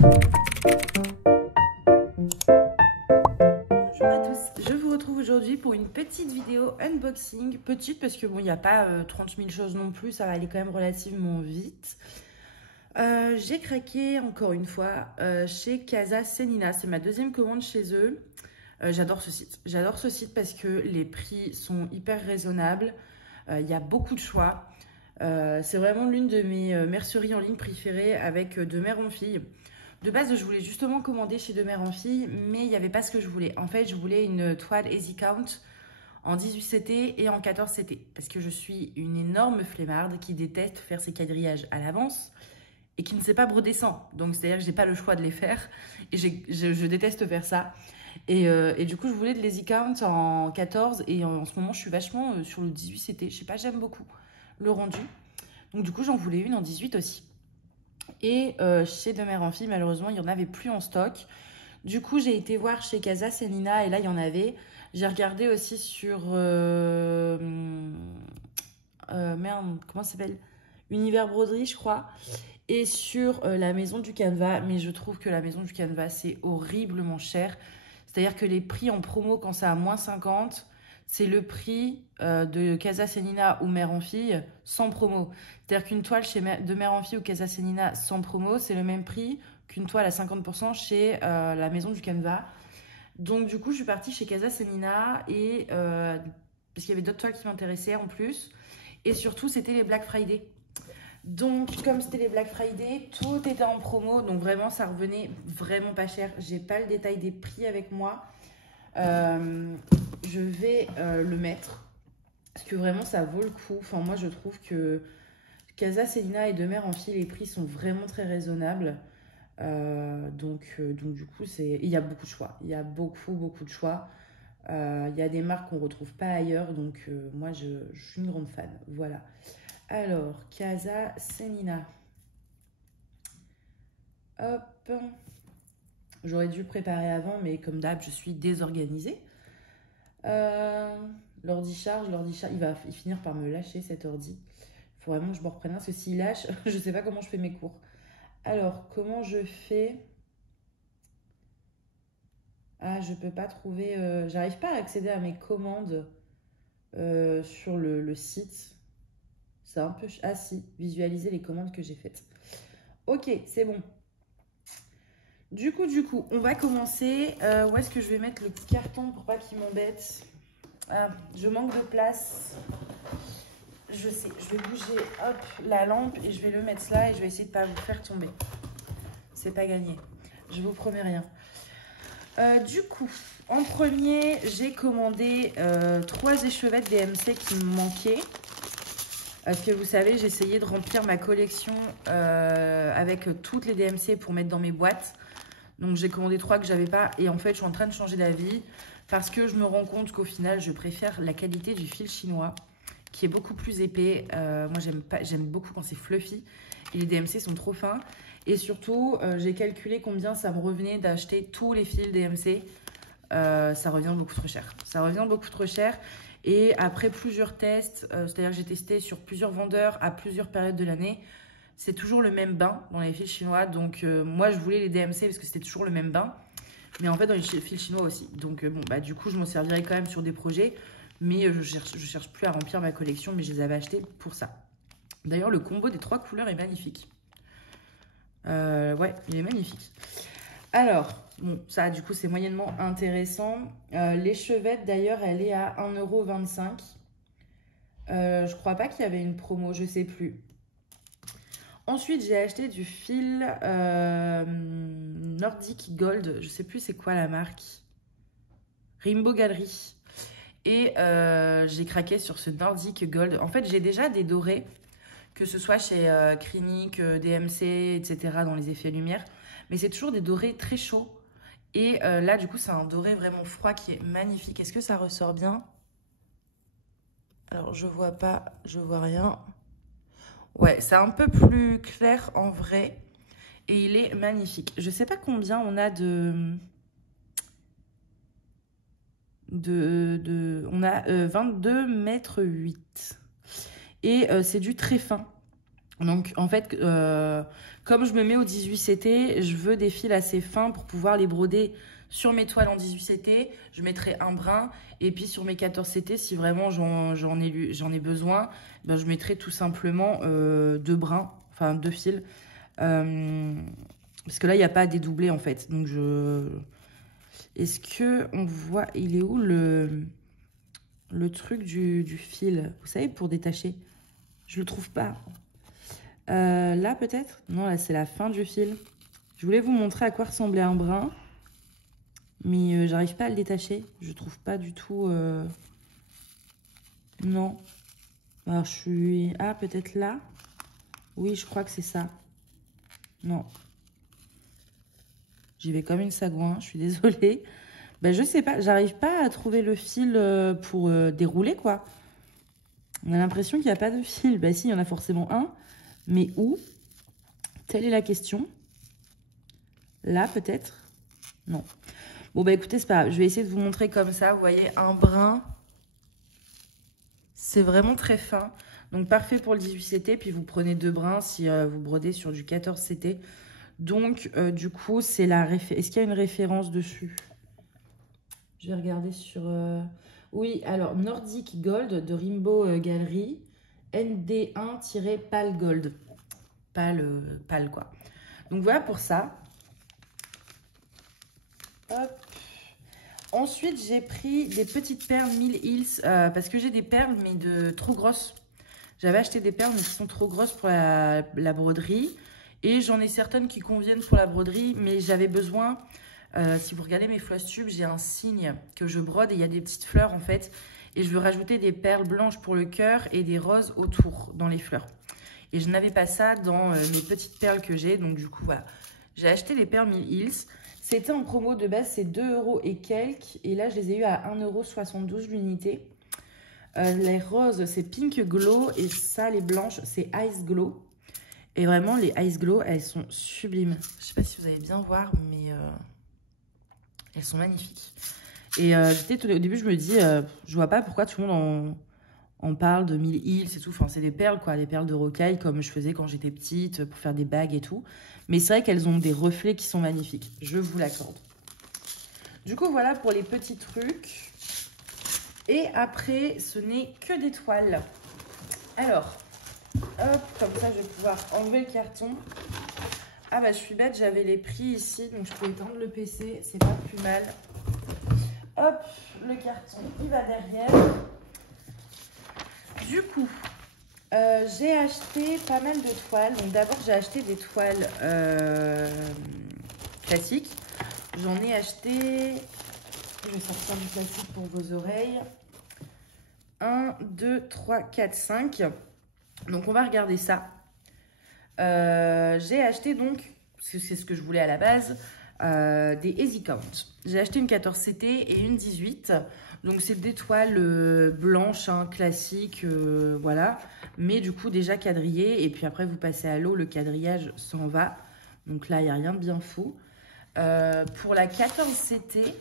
Bonjour à tous, je vous retrouve aujourd'hui pour une petite vidéo unboxing. Petite parce que bon, il n'y a pas 30 000 choses non plus, ça va aller quand même relativement vite. J'ai craqué encore une fois chez Casa Senina, c'est ma deuxième commande chez eux. J'adore ce site. J'adore ce site parce que les prix sont hyper raisonnables. Il y a beaucoup de choix. C'est vraiment l'une de mes merceries en ligne préférées avec De Mère en Fille. De base, je voulais justement commander chez De Mère en Fille, mais il n'y avait pas ce que je voulais. En fait, je voulais une toile Easy Count en 18 CT et en 14 CT. Parce que je suis une énorme flemmarde qui déteste faire ses quadrillages à l'avance et qui ne sait pas broder sans. Donc, c'est-à-dire que je n'ai pas le choix de les faire. Et je déteste faire ça. Et du coup, je voulais de l'Easy Count en 14. Et en ce moment, je suis vachement sur le 18 CT. Je sais pas, j'aime beaucoup le rendu. Donc, du coup, j'en voulais une en 18 aussi. Et chez De Mère en Fille, malheureusement, il n'y en avait plus en stock. Du coup, j'ai été voir chez Casa Senina et là, il y en avait. J'ai regardé aussi sur... merde, comment ça s'appelle? Univers Broderie, je crois. Et sur la Maison du Canevas. Mais je trouve que la Maison du Canevas, c'est horriblement cher. C'est-à-dire que les prix en promo, quand c'est à moins 50, c'est le prix de Casa Senina ou Mère en Fille sans promo. C'est-à-dire qu'une toile de Mère en Fille ou Casa Senina sans promo, c'est le même prix qu'une toile à 50% chez la Maison du Canevas. Donc du coup, je suis partie chez Casa Senina et parce qu'il y avait d'autres toiles qui m'intéressaient en plus. Et surtout, c'était les Black Friday. Donc, comme c'était les Black Friday, tout était en promo. Donc vraiment, ça revenait vraiment pas cher. J'ai pas le détail des prix avec moi. Je vais le mettre. Parce que vraiment, ça vaut le coup. Enfin, moi, je trouve que Casa Senina et De Mère en Fille, les prix sont vraiment très raisonnables. Donc du coup, il y a beaucoup de choix. Il y a beaucoup de choix. Il y a des marques qu'on ne retrouve pas ailleurs. Donc moi, je suis une grande fan. Voilà. Alors, Casa Senina. Hop. J'aurais dû préparer avant, mais comme d'hab, je suis désorganisée. L'ordi charge. Il va finir par me lâcher cet ordi. Il faut vraiment que je me reprenne un, parce que s'il lâche, je ne sais pas comment je fais mes cours. Alors, comment je fais? Ah, je peux pas trouver... j'arrive pas à accéder à mes commandes sur le site. C'est un peu... Ah si, visualiser les commandes que j'ai faites. Ok, c'est bon. Du coup, on va commencer. Où est-ce que je vais mettre le petit carton pour pas qu'il m'embête? Ah, je manque de place. Je sais, je vais bouger hop, la lampe et je vais le mettre là et je vais essayer de pas vous faire tomber. C'est pas gagné. Je vous promets rien. Du coup, en premier, j'ai commandé 3 échevettes DMC qui me manquaient. Parce que vous savez, j'ai essayé de remplir ma collection avec toutes les DMC pour mettre dans mes boîtes. Donc j'ai commandé 3 que j'avais pas. Et en fait, je suis en train de changer d'avis. Parce que je me rends compte qu'au final, je préfère la qualité du fil chinois, qui est beaucoup plus épais. Moi, j'aime beaucoup quand c'est fluffy. Et les DMC sont trop fins. Et surtout, j'ai calculé combien ça me revenait d'acheter tous les fils DMC. Ça revient beaucoup trop cher. Ça revient beaucoup trop cher. Et après plusieurs tests, c'est-à-dire que j'ai testé sur plusieurs vendeurs à plusieurs périodes de l'année, c'est toujours le même bain dans les fils chinois. Donc moi, je voulais les DMC parce que c'était toujours le même bain. Mais en fait, dans les fils chinois aussi. Donc bon, bah, du coup, je m'en servirai quand même sur des projets. Mais je cherche plus à remplir ma collection, mais je les avais achetés pour ça. D'ailleurs, le combo des 3 couleurs est magnifique. Ouais, il est magnifique. Alors, bon, ça, du coup, c'est moyennement intéressant. L'échevette, d'ailleurs, elle est à 1,25 €. Je crois pas qu'il y avait une promo, je sais plus. Ensuite, j'ai acheté du fil Nordic Gold. Je sais plus c'est quoi la marque. Rainbow Gallery. Et j'ai craqué sur ce Nordic Gold. En fait, j'ai déjà des dorés, que ce soit chez Clinique, DMC, etc., dans les effets lumière. Mais c'est toujours des dorés très chauds. Et là, du coup, c'est un doré vraiment froid qui est magnifique. Est-ce que ça ressort bien? Alors, je vois pas, je vois rien. Ouais, c'est un peu plus clair en vrai. Et il est magnifique. Je sais pas combien on a on a 22,8 m. Et c'est du très fin. Donc, en fait, comme je me mets au 18CT, je veux des fils assez fins pour pouvoir les broder sur mes toiles en 18CT. Je mettrai un brin. Et puis, sur mes 14CT, si vraiment j'en ai besoin, ben, je mettrai tout simplement deux brins, enfin deux fils. Parce que là, il n'y a pas à dédoubler, en fait. Donc, Est-ce que on voit... Il est où le truc du fil? Vous savez, pour détacher. Je le trouve pas. Là, peut-être? Non, là, c'est la fin du fil. Je voulais vous montrer à quoi ressemblait un brin. Mais j'arrive pas à le détacher. Je trouve pas du tout... Non. Alors, je suis... Ah, peut-être là? Oui, je crois que c'est ça. Non. J'y vais comme une sagouin. Je suis désolée. Ben, je sais pas. J'arrive pas à trouver le fil pour dérouler, quoi. On a l'impression qu'il n'y a pas de fil. Ben, si, il y en a forcément un. Mais où? Telle est la question. Là, peut-être? Non. Bon, bah écoutez, c'est pas grave. Je vais essayer de vous montrer comme ça. Vous voyez, un brin. C'est vraiment très fin. Donc, parfait pour le 18CT. Puis, vous prenez deux brins si vous brodez sur du 14CT. Donc, du coup, c'est la référence. Est-ce qu'il y a une référence dessus? Je vais regarder sur... Oui, alors, Nordic Gold de Rimbaud Galerie. ND1-Pal Gold. Pâle, quoi. Donc, voilà pour ça. Hop. Ensuite, j'ai pris des petites perles Mill Hills parce que j'ai des perles, mais trop grosses. J'avais acheté des perles, mais qui sont trop grosses pour la broderie. Et j'en ai certaines qui conviennent pour la broderie, mais j'avais besoin... si vous regardez mes floss tubes, j'ai un signe que je brode et il y a des petites fleurs, en fait. Et je veux rajouter des perles blanches pour le cœur et des roses autour, dans les fleurs. Et je n'avais pas ça dans mes petites perles que j'ai. Donc, du coup, voilà. J'ai acheté les perles Mill Hills. C'était en promo de base, c'est 2 € et quelques. Et là, je les ai eu à 1,72 € l'unité. Les roses, c'est Pink Glow. Et ça, les blanches, c'est Ice Glow. Et vraiment, les Ice Glow, elles sont sublimes. Je ne sais pas si vous allez bien voir, mais elles sont magnifiques. Et au début, je me dis, je vois pas pourquoi tout le monde on parle de Mill Hills et tout. Enfin, c'est des perles, quoi. Des perles de rocaille, comme je faisais quand j'étais petite, pour faire des bagues et tout. Mais c'est vrai qu'elles ont des reflets qui sont magnifiques. Je vous l'accorde. Du coup, voilà pour les petits trucs. Et après, ce n'est que des toiles. Alors, hop, comme ça, je vais pouvoir enlever le carton. Ah bah, je suis bête, j'avais les prix ici, donc je peux étendre le PC. C'est pas plus mal. Hop, le carton, il va derrière. Du coup, j'ai acheté pas mal de toiles. Donc d'abord, j'ai acheté des toiles classiques. J'en ai acheté... Je vais sortir du plastique pour vos oreilles. 1, 2, 3, 4, 5. Donc on va regarder ça. J'ai acheté donc, c'est ce que je voulais à la base, des Easy Count. J'ai acheté une 14CT et une 18. Donc c'est des toiles blanches, hein, classiques, voilà. Mais du coup déjà quadrillées. Et puis après vous passez à l'eau, le quadrillage s'en va. Donc là il n'y a rien de bien fou. Pour la 14CT,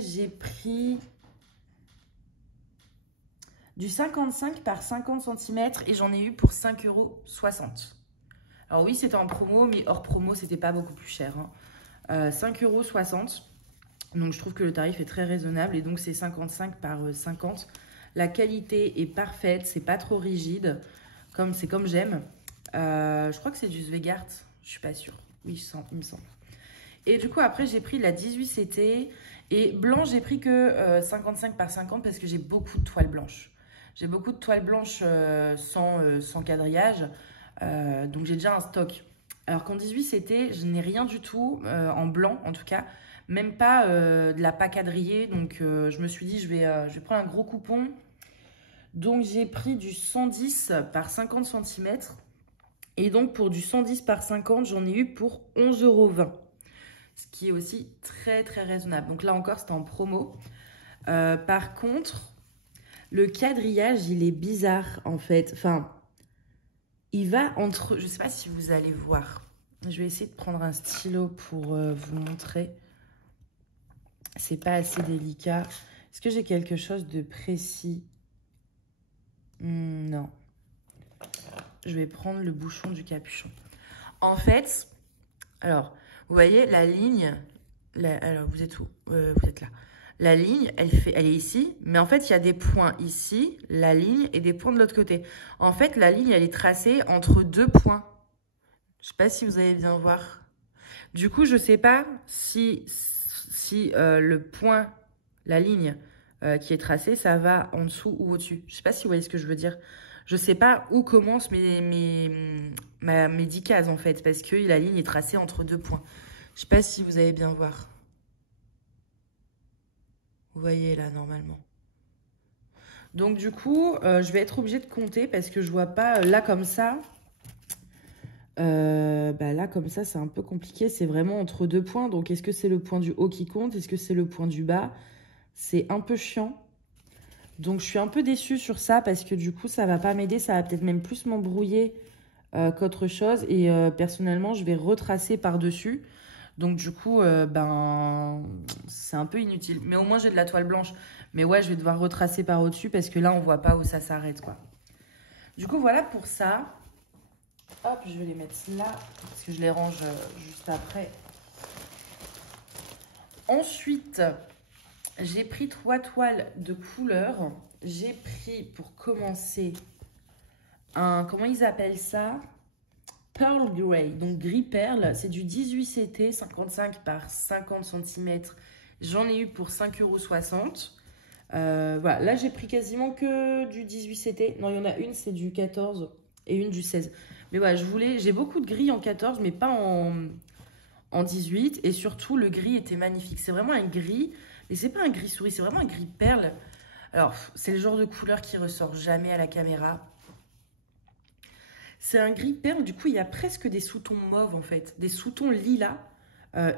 j'ai pris du 55 par 50 cm et j'en ai eu pour 5,60 €. Alors oui, c'était en promo, mais hors promo, c'était pas beaucoup plus cher. Hein. 5,60 €. Donc je trouve que le tarif est très raisonnable et donc c'est 55 par 50. La qualité est parfaite, c'est pas trop rigide, c'est comme j'aime. Je crois que c'est du Svegart, je suis pas sûre. Oui, il me semble. Et du coup, après, j'ai pris la 18CT. Et blanc, j'ai pris que 55 par 50 parce que j'ai beaucoup de toiles blanches. J'ai beaucoup de toiles blanches sans quadrillage. Donc, j'ai déjà un stock. Alors qu'en 18CT, je n'ai rien du tout, en blanc en tout cas. Même pas de la pas quadrillée. Donc, je me suis dit, je vais prendre un gros coupon. Donc, j'ai pris du 110 par 50 cm. Et donc, pour du 110 par 50, j'en ai eu pour 11,20 €. Ce qui est aussi très très raisonnable. Donc là encore, c'était en promo. Par contre, le quadrillage, il est bizarre en fait. Enfin, il va entre... Je ne sais pas si vous allez voir. Je vais essayer de prendre un stylo pour vous montrer. C'est pas assez délicat. Est-ce que j'ai quelque chose de précis? Non. je vais prendre le bouchon du capuchon. En fait, alors, vous voyez, la ligne... alors, vous êtes où? Vous êtes là. La ligne, elle est ici, mais en fait, il y a des points ici, la ligne, et des points de l'autre côté. En fait, la ligne, elle est tracée entre 2 points. Je ne sais pas si vous allez bien voir. Du coup, je ne sais pas si le point, la ligne qui est tracée, ça va en dessous ou au-dessus. Je ne sais pas si vous voyez ce que je veux dire. Je ne sais pas où commencent mes 10 cases, en fait, parce que la ligne est tracée entre 2 points. Je ne sais pas si vous allez bien voir. Vous voyez là, normalement. Donc, du coup, je vais être obligée de compter parce que je ne vois pas là comme ça. Là, comme ça, c'est un peu compliqué. C'est vraiment entre 2 points. Donc, est-ce que c'est le point du haut qui compte? Est-ce que c'est le point du bas? C'est un peu chiant. Donc, je suis un peu déçue sur ça parce que du coup, ça va pas m'aider. Ça va peut-être même plus m'embrouiller qu'autre chose. Et personnellement, je vais retracer par-dessus. Donc, du coup, c'est un peu inutile. Mais au moins, j'ai de la toile blanche. Mais ouais, je vais devoir retracer par au-dessus parce que là, on voit pas où ça s'arrête, quoi. Du coup, voilà pour ça. Hop, je vais les mettre là parce que je les range juste après. Ensuite, j'ai pris 3 toiles de couleur. J'ai pris, pour commencer, comment ils appellent ça? Pearl Grey, donc gris perle. C'est du 18 CT, 55 par 50 cm. J'en ai eu pour 5,60 €. Voilà, là j'ai pris quasiment que du 18 CT. Non, il y en a une, c'est du 14 et une du 16. Mais voilà, j'ai beaucoup de gris en 14, mais pas en 18. Et surtout, le gris était magnifique. C'est vraiment un gris, mais c'est pas un gris souris, c'est vraiment un gris perle. Alors, c'est le genre de couleur qui ressort jamais à la caméra. C'est un gris perle, du coup, il y a presque des sous-tons mauves, en fait. Des sous-tons lilas.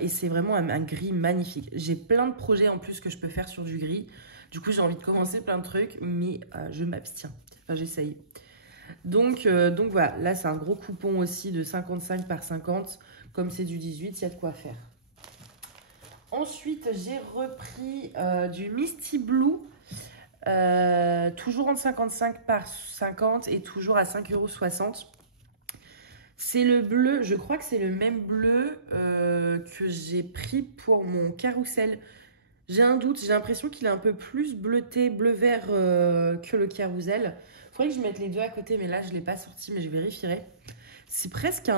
Et c'est vraiment un gris magnifique. J'ai plein de projets en plus que je peux faire sur du gris. Du coup, j'ai envie de commencer plein de trucs, mais je m'abstiens. Enfin, j'essaye. Donc voilà, là, c'est un gros coupon aussi de 55 par 50. Comme c'est du 18, il y a de quoi faire. Ensuite, j'ai repris du Misty Blue. Toujours en 55 par 50 et toujours à 5,60 €. C'est le bleu, je crois que c'est le même bleu que j'ai pris pour mon carrousel. J'ai un doute, j'ai l'impression qu'il est un peu plus bleuté, bleu-vert que le carrousel. Il faudrait que je mette les deux à côté, mais là je ne l'ai pas sorti, mais je vérifierai. C'est presque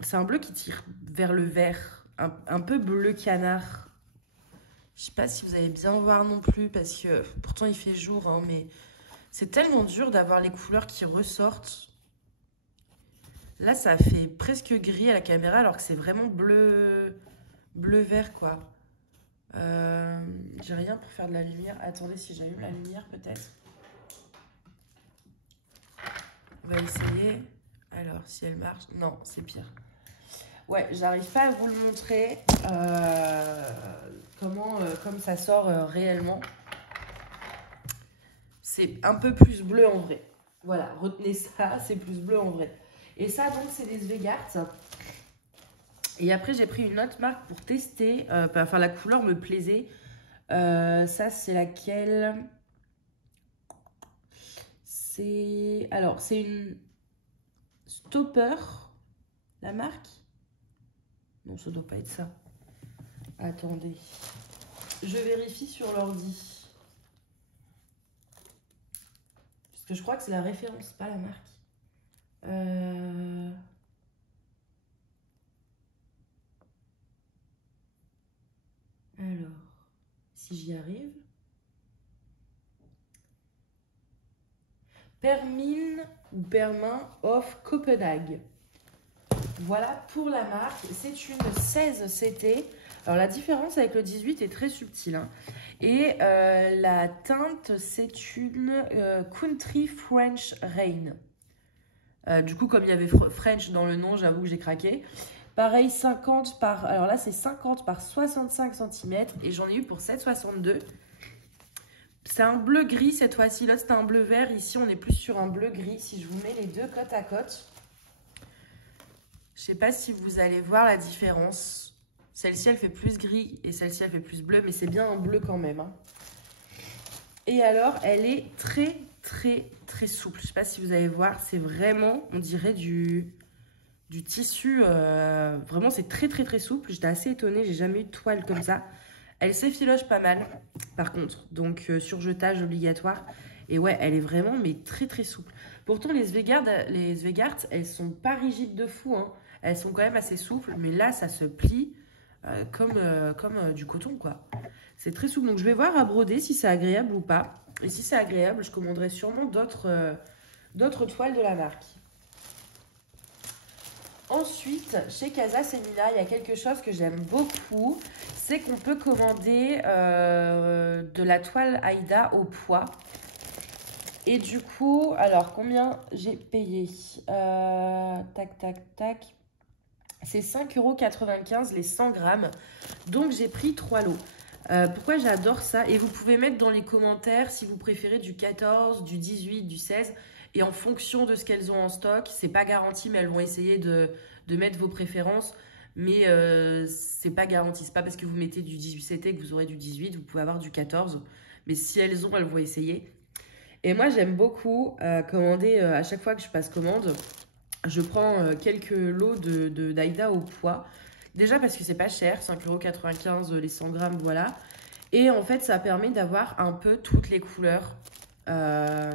c'est un bleu qui tire vers le vert, un peu bleu canard. Je sais pas si vous allez bien voir non plus, parce que pourtant il fait jour, hein, mais c'est tellement dur d'avoir les couleurs qui ressortent. Là, ça fait presque gris à la caméra, alors que c'est vraiment bleu-vert, quoi. J'ai rien pour faire de la lumière. Attendez, si j'allume la lumière, peut-être. On va essayer. Alors, si elle marche... Non, c'est pire. Ouais, j'arrive pas à vous le montrer comme ça sort réellement. C'est un peu plus bleu en vrai. Voilà, retenez ça, c'est plus bleu en vrai. Et ça, donc, c'est des Svegart. Et après, j'ai pris une autre marque pour tester. Enfin, la couleur me plaisait. Ça, c'est laquelle? Alors, c'est une Stopper. La marque? Non, ça doit pas être ça. Attendez. Je vérifie sur l'ordi. Parce que je crois que c'est la référence, pas la marque. Alors, si j'y arrive. Permine ou Permin of Copenhague. Voilà pour la marque. C'est une 16 CT. Alors, la différence avec le 18 est très subtile, hein. Et la teinte, c'est une Country French Rain. Du coup, comme il y avait French dans le nom, j'avoue que j'ai craqué. Pareil, 50 par... Alors là, c'est 50 par 65 cm. Et j'en ai eu pour 7,62 €. C'est un bleu gris cette fois-ci. Là, c'était un bleu vert. Ici, on est plus sur un bleu gris. Si je vous mets les deux côte à côte. Je ne sais pas si vous allez voir la différence. Celle-ci, elle fait plus gris et celle-ci, elle fait plus bleu. Mais c'est bien un bleu quand même, hein. Et alors, elle est très, très très souple. Je sais pas si vous allez voir, c'est vraiment, on dirait du tissu. Vraiment, c'est très très très souple. J'étais assez étonnée, j'ai jamais eu de toile comme ça. Elle s'effiloche pas mal, par contre. Donc, surjetage obligatoire. Et ouais, elle est vraiment, mais très très souple. Pourtant, les Svegard, elles sont pas rigides de fou, hein. Elles sont quand même assez souples, mais là, ça se plie comme du coton, quoi. C'est très souple. Donc, je vais voir à broder si c'est agréable ou pas. Et si c'est agréable, je commanderai sûrement d'autres toiles de la marque. Ensuite, chez Casa Semina, il y a quelque chose que j'aime beaucoup. C'est qu'on peut commander de la toile Aïda au poids. Et du coup, alors combien j'ai payé? Tac, tac, tac. C'est 5,95 € les 100 grammes. Donc, j'ai pris 3 lots. Pourquoi j'adore ça? Et vous pouvez mettre dans les commentaires si vous préférez du 14, du 18, du 16. Et en fonction de ce qu'elles ont en stock, c'est pas garanti, mais elles vont essayer de mettre vos préférences. Mais c'est pas garanti. C'est pas parce que vous mettez du 18CT que vous aurez du 18. Vous pouvez avoir du 14. Mais si elles ont, elles vont essayer. Et moi, j'aime beaucoup commander à chaque fois que je passe commande. Je prends quelques lots d'Aïda au poids. Déjà parce que c'est pas cher, 5,95 € les 100 grammes, voilà. Et en fait, ça permet d'avoir un peu toutes les couleurs. Je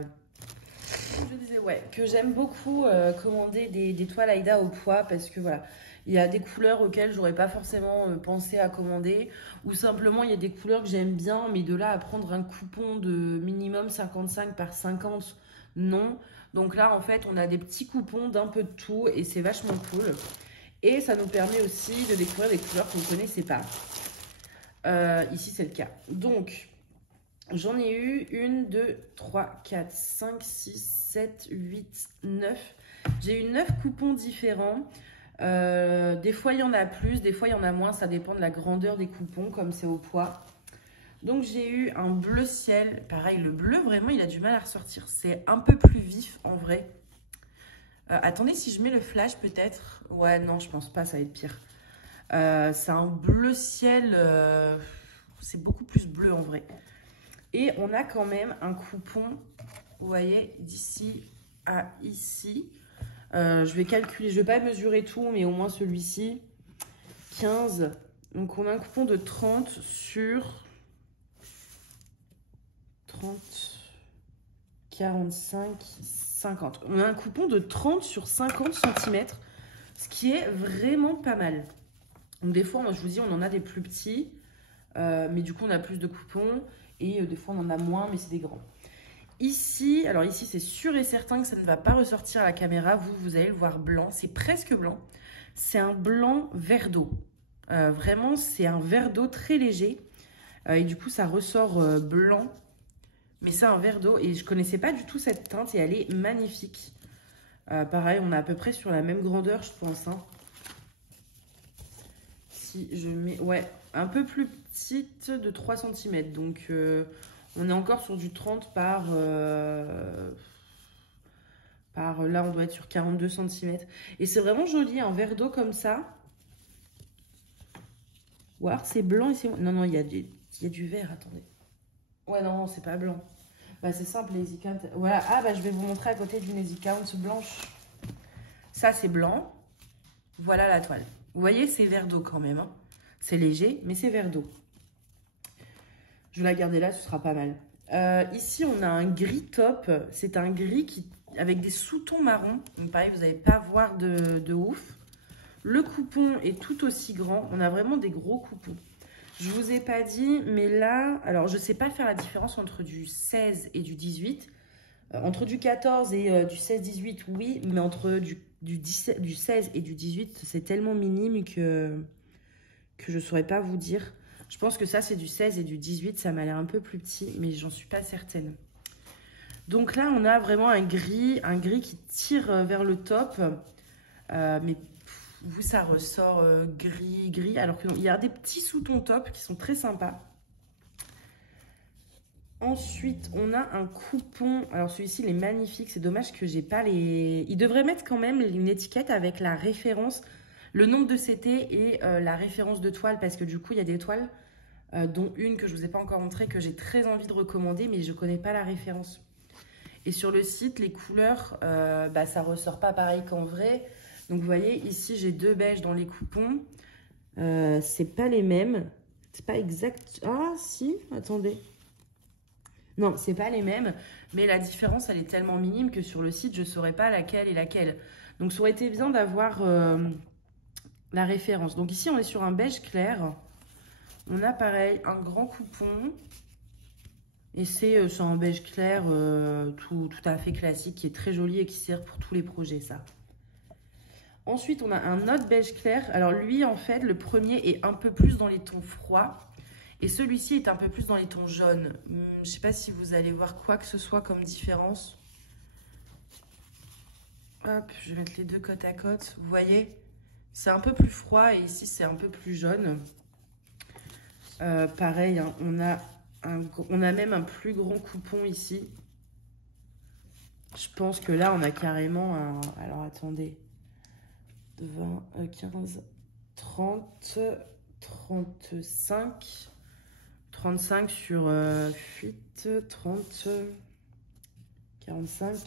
disais, ouais, que j'aime beaucoup commander des toiles Aïda au poids parce que voilà, il y a des couleurs auxquelles j'aurais pas forcément pensé à commander, ou simplement il y a des couleurs que j'aime bien, mais de là à prendre un coupon de minimum 55 par 50, non. Donc là, en fait, on a des petits coupons d'un peu de tout et c'est vachement cool. Et ça nous permet aussi de découvrir des couleurs qu'on ne connaissait pas. Ici, c'est le cas. Donc, j'en ai eu 1, 2, 3, 4, 5, 6, 7, 8, 9. J'ai eu 9 coupons différents. Des fois, il y en a plus, des fois, il y en a moins. Ça dépend de la grandeur des coupons, comme c'est au poids. Donc, j'ai eu un bleu ciel. Pareil, le bleu, vraiment, il a du mal à ressortir. C'est un peu plus vif, en vrai. Attendez, si je mets le flash, peut-être. Ouais, non, je pense pas, ça va être pire. C'est un bleu ciel. C'est beaucoup plus bleu, en vrai. Et on a quand même un coupon, vous voyez, d'ici à ici. Je vais calculer, je ne vais pas mesurer tout, mais au moins celui-ci. 15. Donc, on a un coupon de 30 sur 30, 45, 50. On a un coupon de 30 sur 50 cm, ce qui est vraiment pas mal. Donc, des fois, moi, je vous dis, on en a des plus petits, mais du coup, on a plus de coupons. Et des fois, on en a moins, mais c'est des grands. Ici, alors ici, c'est sûr et certain que ça ne va pas ressortir à la caméra. Vous allez le voir blanc. C'est presque blanc. C'est un blanc verre d'eau. Vraiment, c'est un verre d'eau très léger. Et du coup, ça ressort blanc. Mais c'est un verre d'eau. Et je ne connaissais pas du tout cette teinte. Et elle est magnifique. Pareil, on est à peu près sur la même grandeur, je pense. Hein. Si je mets... Ouais, un peu plus petite de 3 cm. Donc, on est encore sur du 30 par... Là, on doit être sur 42 cm. Et c'est vraiment joli, un verre d'eau comme ça. Ou alors, c'est blanc et c'est... Non, non, il y a du vert, attendez. Ouais, non, c'est pas blanc. Bah, c'est simple, les Easy Count. Voilà. Ah, bah, je vais vous montrer à côté d'une Easy Count blanche. Ça, c'est blanc. Voilà la toile. Vous voyez, c'est verre d'eau quand même. Hein. C'est léger, mais c'est verre d'eau. Je vais la garder là, ce sera pas mal. Ici, on a un gris top. C'est un gris avec des sous-tons marrons. Donc, pareil, vous n'allez pas voir de ouf. Le coupon est tout aussi grand. On a vraiment des gros coupons. Je vous ai pas dit, mais là... Alors, je ne sais pas faire la différence entre du 16 et du 18. Entre du 14 et du 16-18, oui. Mais entre du 16 et du 18, c'est tellement minime que je ne saurais pas vous dire. Je pense que ça, c'est du 16 et du 18. Ça m'a l'air un peu plus petit, mais j'en suis pas certaine. Donc là, on a vraiment un gris qui tire vers le top. Mais vous, ça ressort gris. Alors qu'il y a des petits sous-tons top qui sont très sympas. Ensuite, on a un coupon. Alors celui-ci, il est magnifique. C'est dommage que j'ai pas les... Il devrait mettre quand même une étiquette avec la référence, le nombre de CT et la référence de toile. Parce que du coup, il y a des toiles, dont une que je ne vous ai pas encore montrée, que j'ai très envie de recommander, mais je ne connais pas la référence. Et sur le site, les couleurs, ça ressort pas pareil qu'en vrai. Donc vous voyez, ici j'ai 2 beiges dans les coupons. C'est pas les mêmes. C'est pas exact. Ah si, attendez. Non, c'est pas les mêmes. Mais la différence, elle est tellement minime que sur le site, je saurais pas laquelle est laquelle. Donc ça aurait été bien d'avoir la référence. Donc ici, on est sur un beige clair. On a pareil, un grand coupon. Et c'est sur un beige clair tout à fait classique, qui est très joli et qui sert pour tous les projets, ça. Ensuite, on a un autre beige clair. Alors lui, en fait, le premier est un peu plus dans les tons froids. Et celui-ci est un peu plus dans les tons jaunes. Je ne sais pas si vous allez voir quoi que ce soit comme différence. Hop, je vais mettre les deux côte à côte. Vous voyez, c'est un peu plus froid et ici, c'est un peu plus jaune. Pareil, hein, on a même un plus grand coupon ici. Je pense que là, on a carrément un... Alors, attendez. 20, 15, 30, 35... 35 sur 8, 30, 45,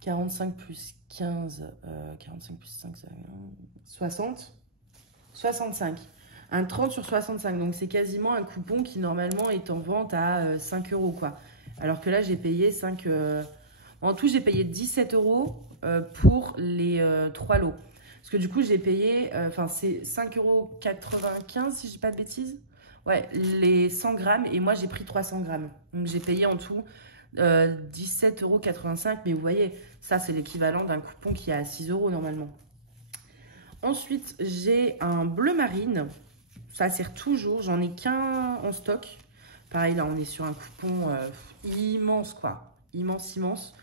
45 plus 15, 45 plus 5, 60, 65. Un 30 sur 65, donc c'est quasiment un coupon qui normalement est en vente à 5 euros, quoi. Alors que là, j'ai payé 5... En tout, j'ai payé 17 euros pour les 3 lots. Parce que du coup, j'ai payé... c'est 5,95 € si je dis pas de bêtises. Ouais, les 100 grammes et moi j'ai pris 300 grammes. Donc j'ai payé en tout 17,85 €. Mais vous voyez, ça c'est l'équivalent d'un coupon qui est à 6 € normalement. Ensuite, j'ai un bleu marine. Ça sert toujours. J'en ai qu'un en stock. Pareil, là on est sur un coupon immense quoi. Immense, immense.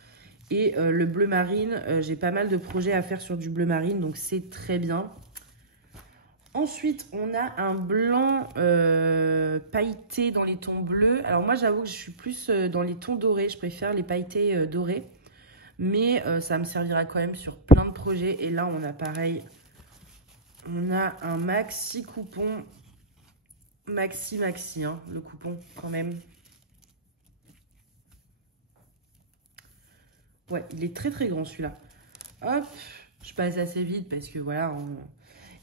Et le bleu marine, j'ai pas mal de projets à faire sur du bleu marine. Donc c'est très bien. Ensuite, on a un blanc pailleté dans les tons bleus. Alors moi, j'avoue que je suis plus dans les tons dorés. Je préfère les pailletés dorés. Mais ça me servira quand même sur plein de projets. Et là, on a pareil. On a un maxi coupon. Maxi, hein, le coupon quand même. Ouais, il est très très grand celui-là. Hop, je passe assez vite parce que voilà...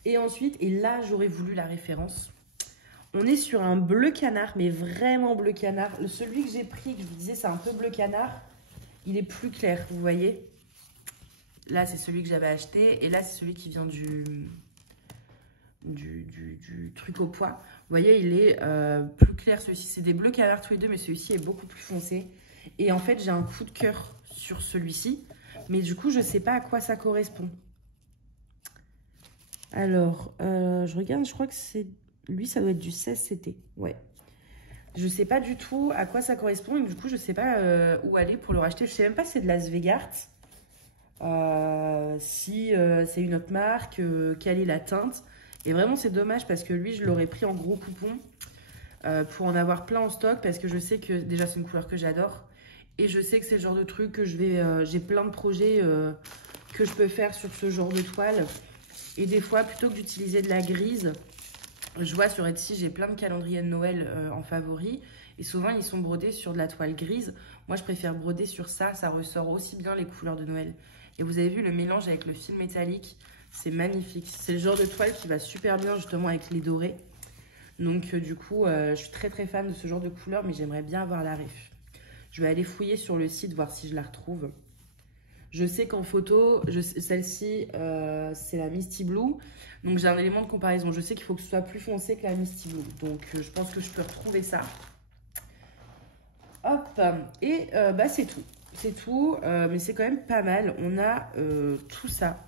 Et ensuite, et là, j'aurais voulu la référence. On est sur un bleu canard, mais vraiment bleu canard. Celui que j'ai pris, que je vous disais, c'est un peu bleu canard. Il est plus clair, vous voyez. Là, c'est celui que j'avais acheté. Et là, c'est celui qui vient du truc au pois. Vous voyez, il est plus clair. Celui-ci, c'est des bleus canards tous les deux, mais celui-ci est beaucoup plus foncé. Et en fait, j'ai un coup de cœur sur celui-ci. Mais du coup, je ne sais pas à quoi ça correspond. Alors, je regarde, je crois que c'est... Lui, ça doit être du 16CT. Ouais. Je sais pas du tout à quoi ça correspond. Et du coup, je sais pas où aller pour le racheter. Je sais même pas si c'est de la Svegart. Si c'est une autre marque. Quelle est la teinte. Et vraiment, c'est dommage parce que lui, je l'aurais pris en gros coupon. Pour en avoir plein en stock. Parce que je sais que... Déjà, c'est une couleur que j'adore. Et je sais que c'est le genre de truc que je vais... j'ai plein de projets que je peux faire sur ce genre de toile. Et des fois, plutôt que d'utiliser de la grise, je vois sur Etsy, j'ai plein de calendriers de Noël en favori. Et souvent, ils sont brodés sur de la toile grise. Moi, je préfère broder sur ça. Ça ressort aussi bien les couleurs de Noël. Et vous avez vu le mélange avec le fil métallique. C'est magnifique. C'est le genre de toile qui va super bien justement avec les dorés. Donc, du coup, je suis très très fan de ce genre de couleur. Mais j'aimerais bien avoir la ref. Je vais aller fouiller sur le site, voir si je la retrouve. Je sais qu'en photo, celle-ci, c'est la Misty Blue. Donc, j'ai un élément de comparaison. Je sais qu'il faut que ce soit plus foncé que la Misty Blue. Donc, je pense que je peux retrouver ça. Hop. Et c'est tout. C'est tout. Mais c'est quand même pas mal. On a tout ça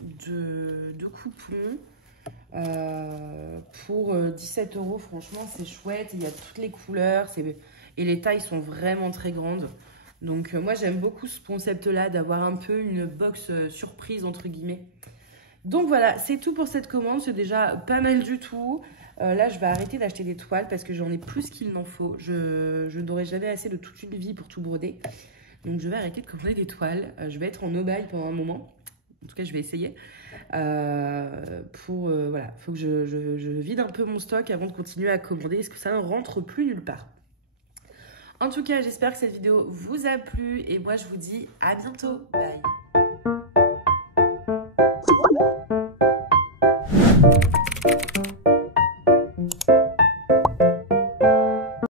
de coupons pour 17 €. Franchement, c'est chouette. Il y a toutes les couleurs. Et les tailles sont vraiment très grandes. Donc moi j'aime beaucoup ce concept-là d'avoir un peu une box surprise entre guillemets. Donc voilà, c'est tout pour cette commande, c'est déjà pas mal du tout. Là je vais arrêter d'acheter des toiles parce que j'en ai plus qu'il n'en faut. Je n'aurai jamais assez de toute une vie pour tout broder. Donc je vais arrêter de commander des toiles. Je vais être en no-buy pendant un moment. En tout cas je vais essayer. Voilà, faut que je vide un peu mon stock avant de continuer à commander parce que ça ne rentre plus nulle part. En tout cas, j'espère que cette vidéo vous a plu et moi je vous dis à bientôt. Bye.